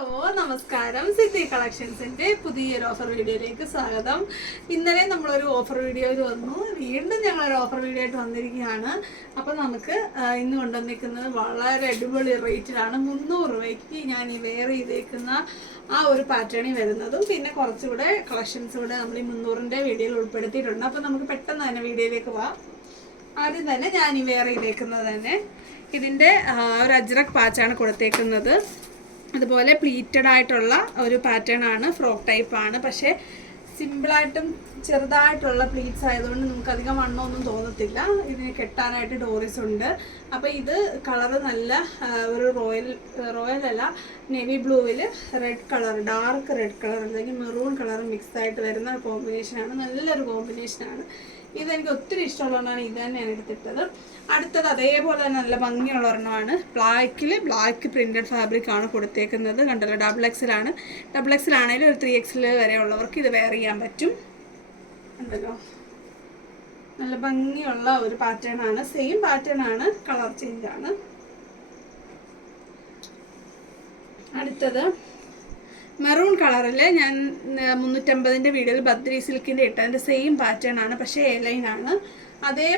Hello നമസ്കാരം, സിദ്ധി കളക്ഷൻസിന്റെ പുതിയൊരു offer വീഡിയോയിലേക്ക് സ്വാഗതം. ഇന്നലെ നമ്മളൊരു ഓഫർ വീഡിയോയിൽ വന്നു, വീണ്ടും ഞങ്ങളൊരു ഓഫർ വീഡിയോ ആയിട്ട് വന്നിരിക്കുകയാണ്. അപ്പം നമുക്ക് ഇന്ന് കൊണ്ടുവന്നിരിക്കുന്നത് വളരെ അടിപൊളി റേറ്റിലാണ്. 300 രൂപയ്ക്ക് ഞാൻ ഈ വെയർ ചെയ്തേക്കുന്ന ആ ഒരു പാറ്റേണിൽ വരുന്നതും പിന്നെ കുറച്ചുകൂടെ കളക്ഷൻസ് കൂടെ നമ്മൾ ഈ 300ന്റെ വീഡിയോയിൽ ഉൾപ്പെടുത്തിയിട്ടുണ്ട്. അപ്പം നമുക്ക് പെട്ടെന്ന് തന്നെ വീഡിയോയിലേക്ക് പോവാം. ആദ്യം തന്നെ ഞാൻ ഈ വെയർ ചെയ്തേക്കുന്നത് തന്നെ ഇതിൻ്റെ ഒരു അജ്രക് പാച്ചാണ് കൊടുത്തേക്കുന്നത്. അതുപോലെ പ്ലീറ്റഡ് ആയിട്ടുള്ള ഒരു പാറ്റേൺ ആണ്, ഫ്രോക്ക് ടൈപ്പ് ആണ്. പക്ഷേ സിമ്പിളായിട്ടും ചെറുതായിട്ടുള്ള പ്ലീറ്റ്സ് ആയതുകൊണ്ട് നമുക്ക് അധികം വണ്ണമൊന്നും തോന്നത്തില്ല. ഇതിന് കെട്ടാനായിട്ട് ഡോറീസ് ഉണ്ട്. അപ്പോൾ ഇത് കളറ് നല്ല ഒരു റോയൽ അല്ല, നേവി ബ്ലൂവിൽ red colour, dark red colour അല്ലെങ്കിൽ മെറൂൺ കളർ മിക്സ് ആയിട്ട് വരുന്ന കോമ്പിനേഷനാണ്. നല്ലൊരു കോമ്പിനേഷനാണ്. ഇതെനിക്ക് ഒത്തിരി ഇഷ്ടമുള്ളതുകൊണ്ടാണ് ഇത് തന്നെയാണ് എടുത്തിട്ടത്. അടുത്തത് അതേപോലെ തന്നെ നല്ല ഭംഗിയുള്ള ഒരെണ്ണമാണ്. ബ്ലാക്ക് പ്രിന്റഡ് ഫാബ്രിക് ആണ് കൊടുത്തേക്കുന്നത്. കണ്ടല്ലോ, ഡബിൾ എക്സിൽ ആണെങ്കിലും ഒരു 3XL വരെ ഉള്ളവർക്ക് ഇത് വെയർ ചെയ്യാൻ പറ്റും. കണ്ടല്ലോ, നല്ല ഭംഗിയുള്ള ഒരു പാറ്റേൺ ആണ്. സെയിം പാറ്റേൺ ആണ്, കളർ ചേഞ്ച് ആണ്. അടുത്തത് മെറൂൺ കളറിൽ ഞാൻ 350ന്റെ വീഡിയോയിൽ ബദ്രി സിൽക്കിൻ്റെ ഇട്ടതിൻ്റെ സെയിം പാറ്റേൺ ആണ്. പക്ഷേ എലൈൻ ആണ്. അതേ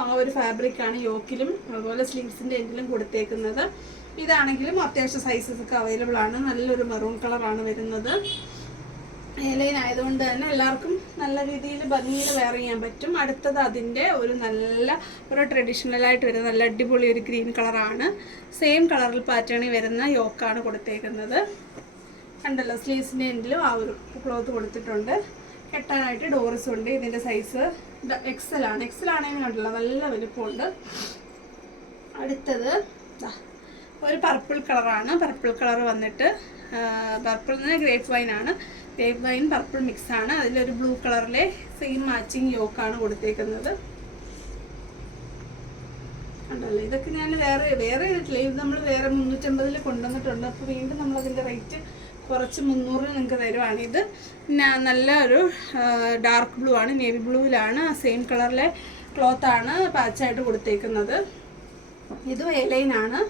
ആ ഒരു ഫാബ്രിക്കാണ് യോക്കിലും അതുപോലെ സ്ലീവ്സിൻ്റെ എൻഡിലും കൊടുത്തേക്കുന്നത്. ഇതാണെങ്കിലും അത്യാവശ്യം സൈസസ് ഒക്കെ അവൈലബിൾ ആണ്. നല്ലൊരു മെറൂൺ കളറാണ് വരുന്നത്. എലൈൻ ആയതുകൊണ്ട് തന്നെ എല്ലാവർക്കും നല്ല രീതിയിൽ ഭംഗിയിൽ വെയർ ചെയ്യാൻ പറ്റും. അടുത്തത് അതിൻ്റെ ഒരു ട്രഡീഷണലായിട്ട് വരുന്ന നല്ല അടിപൊളി ഒരു ഗ്രീൻ കളറാണ്. സെയിം കളറിൽ പാറ്റേണിൽ വരുന്ന യോക്കാണ് കൊടുത്തേക്കുന്നത്. കണ്ടല്ലോ, സ്ലീവ്സിൻ്റെ എൻഡിലും ആ ഒരു ക്ലോത്ത് കൊടുത്തിട്ടുണ്ട്. കെട്ടാനായിട്ട് ഡോറീസ് ഉണ്ട്. ഇതിൻ്റെ സൈസ് XL ആണ്. XL ആണെങ്കിലും കണ്ടല്ലോ, നല്ല വലുപ്പമുണ്ട്. അടുത്തത് ഒരു പർപ്പിൾ കളറാണ്. പർപ്പിൾ കളർ വന്നിട്ട് പർപ്പിൾ ഗ്രേപ്പ് വൈൻ ആണ്. ഗ്രേപ്പ് വൈൻ പർപ്പിൾ മിക്സ് ആണ്. അതിലൊരു ബ്ലൂ കളറിലെ സെയിം മാച്ചിങ് യോക്കാണ് കൊടുത്തേക്കുന്നത്. കണ്ടല്ലോ, ഇതൊക്കെ ഞാൻ വേറെ ചെയ്തിട്ടില്ല. ഇത് നമ്മൾ വേറെ 350 കൊണ്ടുവന്നിട്ടുണ്ട്. അപ്പോൾ വീണ്ടും നമ്മളതിൻ്റെ റേറ്റ് കുറച്ച് 300 നിങ്ങൾക്ക് തരുവാണ്. ഇത് നല്ല ഒരു ഡാർക്ക് ബ്ലൂ ആണ്, നേവി ബ്ലൂവിലാണ്. സെയിം കളറിലെ ക്ലോത്താണ് പാച്ചായിട്ട് കൊടുത്തേക്കുന്നത്. ഇതും എലൈനാണ്.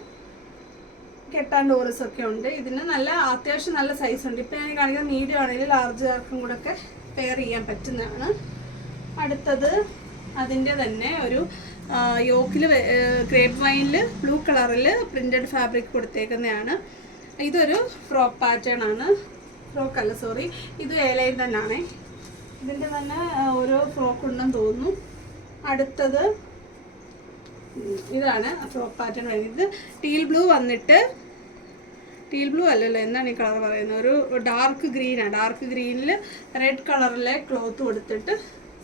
കെട്ടാൻ ഡോറീസ് ഒക്കെ ഉണ്ട്. ഇതിന് അത്യാവശ്യം നല്ല സൈസ് ഉണ്ട്. ഇപ്പം ഞാൻ കാണിക്കുന്ന മീഡിയം ആണെങ്കിൽ ലാർജുകാർക്കും കൂടെ ഒക്കെ പെയർ ചെയ്യാൻ പറ്റുന്നതാണ്. അടുത്തത് അതിൻ്റെ തന്നെ ഒരു യോക്കിൽ ഗ്രേപ്പ് വൈനിൽ ബ്ലൂ കളറിൽ പ്രിന്റഡ് ഫാബ്രിക് കൊടുത്തേക്കുന്നതാണ്. ഇതൊരു ഫ്രോക്ക് പാറ്റേൺ ആണ്. ഇത് എലൈൻ തന്നെയാണ്. ഇതിൻ്റെ തന്നെ ഓരോ ഫ്രോക്ക് ഉണ്ടെന്ന് തോന്നുന്നു. അടുത്തത് ഇതാണ് ഫ്രോക്ക് പാറ്റേൺ വരുന്നത്. ഇത് ടീൽ ബ്ലൂ അല്ലല്ലോ, എന്താണ് ഈ കളർ പറയുന്നത്? ഒരു ഡാർക്ക് ഗ്രീനാണ്. ഡാർക്ക് ഗ്രീനിൽ റെഡ് കളറിലെ ക്ലോത്ത് കൊടുത്തിട്ട്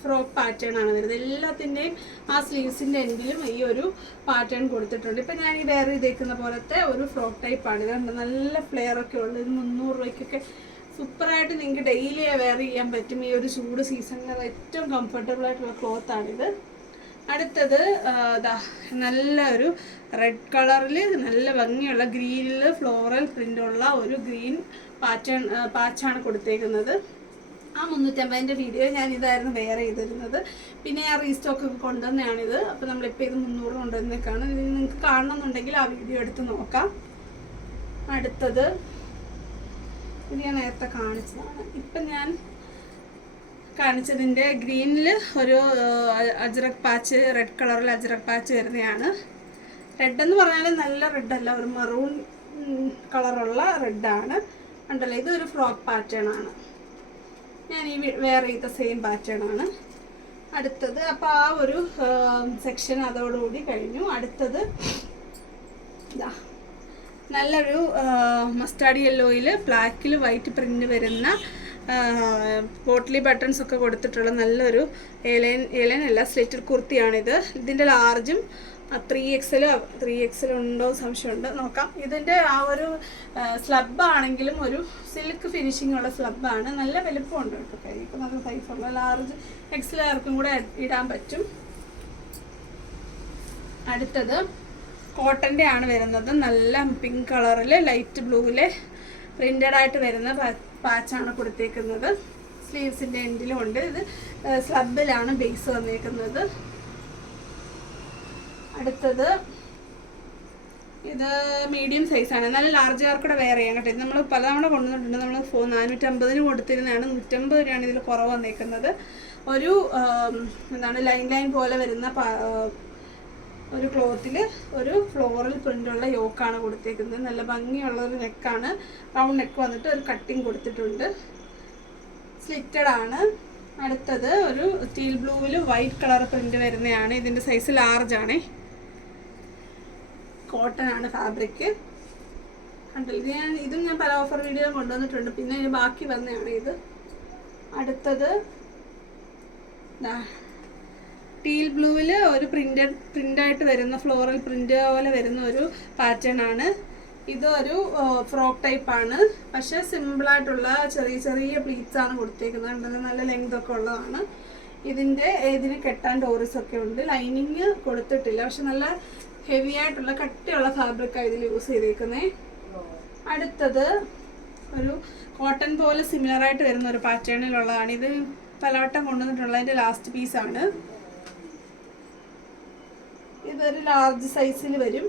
ഫ്രോക്ക് പാറ്റേൺ ആണ് വരുന്നത്. എല്ലാത്തിൻ്റെയും ആ സ്ലീവ്സിൻ്റെ എൻഡിലും ഈ ഒരു പാറ്റേൺ കൊടുത്തിട്ടുണ്ട്. ഇപ്പം ഞാൻ ഈ വെയർ ചെയ്തേക്കുന്ന പോലത്തെ ഒരു ഫ്രോക്ക് ടൈപ്പാണ്. ഇതുണ്ട്, നല്ല ഫ്ലെയർ ഒക്കെ ഉള്ളത്. ഇത് 300 രൂപയ്ക്കൊക്കെ സൂപ്പറായിട്ട് നിങ്ങൾക്ക് ഡെയിലി വെയർ ചെയ്യാൻ പറ്റും. ഈ ഒരു ചൂട് സീസണിൽ ഏറ്റവും കംഫർട്ടബിൾ ആയിട്ടുള്ള ക്ലോത്താണിത്. അടുത്തത് നല്ലൊരു റെഡ് കളറിൽ നല്ല ഭംഗിയുള്ള ഗ്രീനിൽ ഫ്ലോറൽ പ്രിൻ്റുള്ള ഒരു ഗ്രീൻ പാച്ചാണ് കൊടുത്തേക്കുന്നത്. ആ 350ന്റെ വീഡിയോ ഞാൻ ഇതായിരുന്നു വെയർ ചെയ്തിരുന്നത്. പിന്നെ ഞാൻ റീസ്റ്റോക്ക് ഒക്കെ കൊണ്ടുവന്നതാണിത്. അപ്പോൾ നമ്മളിപ്പോൾ ഇത് 300 കൊണ്ടുവന്നേക്കാണ്. ഇത് നിങ്ങൾക്ക് കാണണമെന്നുണ്ടെങ്കിൽ ആ വീഡിയോ എടുത്ത് നോക്കാം. അടുത്തത് ഇത് ഞാൻ നേരത്തെ കാണിച്ചതാണ്. ഇപ്പം ഞാൻ കാണിച്ചതിൻ്റെ ഗ്രീനിൽ ഒരു അജ്രക് പാച്ച്, റെഡ് കളറിൽ അജ്രക് പാച്ച് വരുന്നതാണ്. റെഡ് എന്ന് പറഞ്ഞാൽ നല്ല റെഡല്ല, ഒരു മെറൂൺ കളറുള്ള റെഡാണ്. ഉണ്ടല്ലോ, ഇതൊരു ഫ്രോക്ക് പാറ്റേൺ ആണ്. ഞാൻ ഈ വെയർ ചെയ്ത സെയിം പാറ്റേൺ ആണ്. അടുത്തത് അപ്പോൾ ആ ഒരു സെക്ഷൻ അതോടുകൂടി കഴിഞ്ഞു. അടുത്തത് നല്ലൊരു മസ്റ്റാർഡ് യെല്ലോയിൽ ബ്ലാക്കിൽ വൈറ്റ് പ്രിന്റ് വരുന്ന പോട്ട്ലി ബട്ടൺസ് ഒക്കെ കൊടുത്തിട്ടുള്ള നല്ലൊരു എലൈൻ അല്ല, സ്ലിറ്റഡ് കുർത്തിയാണിത്. ഇതിൻ്റെ ലാർജും 3XL ഉണ്ടോ സംശയമുണ്ട്, നോക്കാം. ഇതിൻ്റെ ആ ഒരു സ്ലബ് ആണെങ്കിലും ഒരു സിൽക്ക് ഫിനിഷിംഗ് ഉള്ള സ്ലബാണ്. നല്ല വലുപ്പമുണ്ട് കേട്ടോ. കൈക്ക് നല്ല സൈസുള്ള ലാർജ് XL ആർക്കും കൂടെ ഇടാൻ പറ്റും. അടുത്തത് കോട്ടൻ്റെ ആണ് വരുന്നത്. നല്ല പിങ്ക് കളറിൽ ലൈറ്റ് ബ്ലൂവിലെ പ്രിന്റഡ് ആയിട്ട് വരുന്ന പാച്ചാണ് കൊടുത്തേക്കുന്നത്. സ്ലീവ്സിൻ്റെ എൻഡിലും ഉണ്ട്. ഇത് സ്ലബിലാണ് ബേസ് വന്നേക്കുന്നത്. അടുത്തത് ഇത് മീഡിയം സൈസാണ്. നല്ല ലാർജുകാർക്കൂടെ വെയർ ചെയ്യാൻ കേട്ടോ. ഇത് നമ്മൾ പലതവണ കൊണ്ടുവന്നിട്ടുണ്ട്. നമ്മൾ 450 കൊടുത്തിരുന്നതാണ്. 150 രൂപയാണ് ഇതിൽ കുറവ് വന്നേക്കുന്നത്. ഒരു എന്താണ് ലൈൻ പോലെ വരുന്ന ഒരു ക്ലോത്തിൽ ഒരു ഫ്ലോറൽ പ്രിൻ്റുള്ള യോക്കാണ് കൊടുത്തേക്കുന്നത്. നല്ല ഭംഗിയുള്ള ഒരു നെക്കാണ്. റൗണ്ട് നെക്ക് വന്നിട്ട് ഒരു കട്ടിങ് കൊടുത്തിട്ടുണ്ട്. സ്ലിറ്റഡ് ആണ്. അടുത്തത് ഒരു സ്റ്റീൽ ബ്ലൂവിൽ വൈറ്റ് കളർ പ്രിൻ്റ് വരുന്നതാണ്. ഇതിൻ്റെ സൈസ് ലാർജ് ആണ്. കോട്ടൺ ആണ് ഫാബ്രിക്. കണ്ടില്ല, ഇതും ഞാൻ പല ഓഫർ വീഡിയോ കൊണ്ടുവന്നിട്ടുണ്ട്. പിന്നെ ഇതിന് ബാക്കി വന്നതാണ് ഇത്. അടുത്തത് ടീൽ ബ്ലൂവിൽ ഒരു പ്രിൻ്റായിട്ട് വരുന്ന ഫ്ലോറൽ പ്രിൻ്റ് പോലെ വരുന്ന ഒരു പാറ്റേൺ ആണ്. ഇതൊരു ഫ്രോക്ക് ടൈപ്പാണ്. പക്ഷെ സിമ്പിളായിട്ടുള്ള ചെറിയ ചെറിയ പ്ലീറ്റ്സ് ആണ് കൊടുത്തേക്കുന്നത്. നല്ല ലെങ്ത് ഒക്കെ ഉള്ളതാണ്. ഇതിന് കെട്ടാൻ ഡോറിസ് ഒക്കെ ഉണ്ട്. ലൈനിങ് കൊടുത്തിട്ടില്ല. പക്ഷെ നല്ല ഹെവി ആയിട്ടുള്ള കട്ടിയുള്ള ഫാബ്രിക്കാണ് ഇതിൽ യൂസ് ചെയ്തേക്കുന്നത്. അടുത്തത് ഒരു കോട്ടൺ പോലെ സിമിലറായിട്ട് വരുന്ന ഒരു പാറ്റേണിലുള്ളതാണ്. ഇത് പലവട്ടം കൊണ്ടുവന്നിട്ടുള്ളതിൻ്റെ ലാസ്റ്റ് പീസാണ്. ഇതൊരു ലാർജ് സൈസിൽ വരും.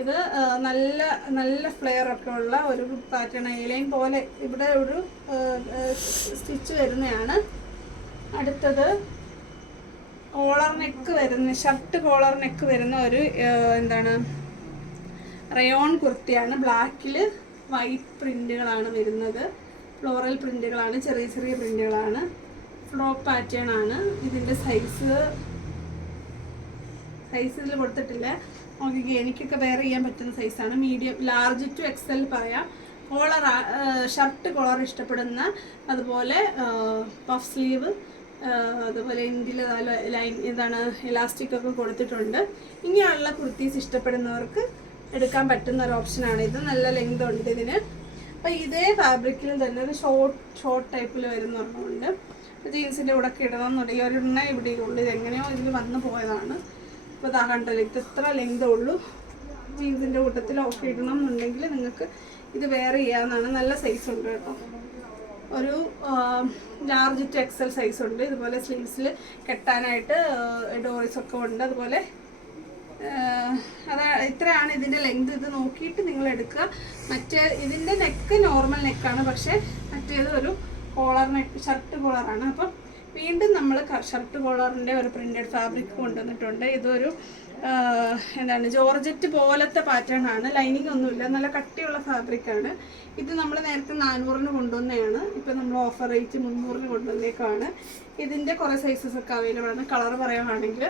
ഇത് നല്ല നല്ല ഫ്ലെയർ ഒക്കെ ഉള്ള ഒരു പാറ്റേൺ, ലൈൻ പോലെ ഇവിടെ ഒരു സ്റ്റിച്ച് വരുന്നതാണ്. അടുത്തത് കോളർ നെക്ക് വരുന്ന, ഷർട്ട് കോളർ നെക്ക് വരുന്ന ഒരു എന്താണ് റയോൺ കുർത്തിയാണ്. ബ്ലാക്കിൽ വൈറ്റ് പ്രിൻ്റുകളാണ് വരുന്നത്. ഫ്ലോറൽ പ്രിൻ്റുകളാണ്, ചെറിയ ചെറിയ പ്രിൻ്റുകളാണ്. ഫ്രോക്ക് പാറ്റേൺ ആണ്. ഇതിൻ്റെ സൈസ് ഇതിൽ കൊടുത്തിട്ടില്ല. നോക്കിക്കേ, എനിക്കൊക്കെ വെയർ ചെയ്യാൻ പറ്റുന്ന സൈസാണ്. മീഡിയം, ലാർജ് ടു എക്സൽ പറയാം. കോളർ, ഷർട്ട് കോളർ ഇഷ്ടപ്പെടുന്ന, അതുപോലെ പഫ് സ്ലീവ്, അതുപോലെ എൻഡിൽ ലൈൻ എന്താണ് ഇലാസ്റ്റിക് ഒക്കെ കൊടുത്തിട്ടുണ്ട്. ഇങ്ങനെയുള്ള കുർത്തീസ് ഇഷ്ടപ്പെടുന്നവർക്ക് എടുക്കാൻ പറ്റുന്ന ഒരു ഓപ്ഷനാണ് ഇത്. നല്ല ലെങ്ത് ഉണ്ട് ഇതിന്. അപ്പോൾ ഇതേ ഫാബ്രിക്കിൽ തന്നെ ഒരു ഷോർട്ട് ടൈപ്പിൽ വരുന്ന ഒരെണ്ണമുണ്ട്. ജീൻസിൻ്റെ കൂടെ ഒക്കെ ഇടണം എന്നുണ്ടെങ്കിൽ ഒരെണ്ണ ഇവിടെ ഉള്ളൂ. ഇതെങ്ങനെയോ ഇതിൽ വന്നു പോയതാണ്. അപ്പോൾ ഇതാ കണ്ടല്ലോ, ഇത് ഇത്ര ലെങ്ത് ഉള്ളൂ. ജീൻസിൻ്റെ കൂട്ടത്തിൽ ഒക്കെ ഇടണം എന്നുണ്ടെങ്കിൽ നിങ്ങൾക്ക് ഇത് വെയർ ചെയ്യാവുന്നതാണ്. നല്ല സൈസ് ഉണ്ട് കേട്ടോ. ഒരു ലാർജ് ടു എക്സൽ സൈസ് ഉണ്ട്. ഇതുപോലെ സ്ലീവ്സിൽ കെട്ടാനായിട്ട് ഡോറിസ് ഒക്കെ ഉണ്ട്. അതുപോലെ ഇത്രയാണ് ഇതിൻ്റെ ലെങ്ത്. ഇത് നോക്കിയിട്ട് നിങ്ങൾ എടുക്കുക. ഇതിൻ്റെ നെക്ക് നോർമൽ നെക്കാണ്. പക്ഷേ മറ്റേത് ഒരു കോളർ നെക്ക്, ഷർട്ട് കോളറാണ്. അപ്പം വീണ്ടും നമ്മൾ ഷർട്ട് കോളറിൻ്റെ ഒരു പ്രിൻറ്റഡ് ഫാബ്രിക് കൊണ്ടുവന്നിട്ടുണ്ട്. ഇതൊരു എന്താണ് ജോർജറ്റ് പോലത്തെ പാറ്റേൺ ആണ്. ലൈനിങ് ഒന്നുമില്ല, നല്ല കട്ടിയുള്ള ഫാബ്രിക്കാണ്. ഇത് നമ്മൾ നേരത്തെ 400 കൊണ്ടുവന്നതാണ്. ഇപ്പം നമ്മൾ ഓഫർ റേറ്റ് 300 കൊണ്ടുവന്നേക്കാണ്. ഇതിൻ്റെ കുറേ സൈസസ് ഒക്കെ അവൈലബിൾ ആണ്. കളർ പറയുകയാണെങ്കിൽ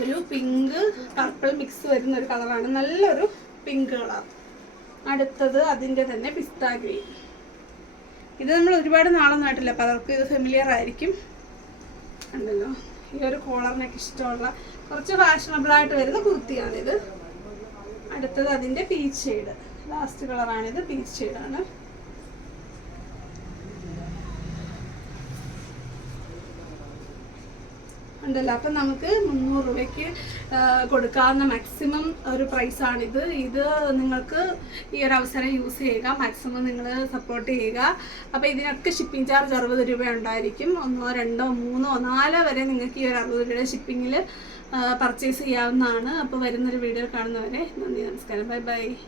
ഒരു പിങ്ക് പർപ്പിൾ മിക്സ് വരുന്ന ഒരു കളറാണ്. നല്ലൊരു പിങ്ക് കളർ. അടുത്തത് അതിൻ്റെ തന്നെ പിസ്ത ഗ്രീൻ. ഇത് നമ്മൾ ഒരുപാട് നാളൊന്നും ആയിട്ടില്ല, പലർക്കും ഇത് ഫെമിലിയർ ആയിരിക്കും. ഉണ്ടല്ലോ, ഈ ഒരു കോളറിനൊക്കെ ഇഷ്ടമുള്ള കുറച്ച് ഫാഷനബിളായിട്ട് വരുന്ന കുർത്തിയാണിത്. അടുത്തത് അതിൻ്റെ പീച്ച് ഷെയ്ഡ്, ലാസ്റ്റ് കളറാണിത്. പീച്ച് ഷെയ്ഡാണ്. ഉണ്ടല്ലോ. അപ്പം നമുക്ക് 300 രൂപയ്ക്ക് കൊടുക്കാവുന്ന മാക്സിമം ഒരു പ്രൈസാണിത്. ഇത് നിങ്ങൾക്ക് ഈ ഒരു അവസരം യൂസ് ചെയ്യുക, മാക്സിമം നിങ്ങൾ സപ്പോർട്ട് ചെയ്യുക. അപ്പോൾ ഇതിനൊക്കെ ഷിപ്പിംഗ് ചാർജ് 60 രൂപ ഉണ്ടായിരിക്കും. 1, 2, 3, 4 വരെ നിങ്ങൾക്ക് ഈ ഒരു 60 രൂപയുടെ ഷിപ്പിങ്ങിൽ പർച്ചേസ് ചെയ്യാവുന്നതാണ്. അപ്പോൾ വരുന്നൊരു വീഡിയോ കാണുന്നവരെ നന്ദി, നമസ്കാരം, ബൈ ബൈ.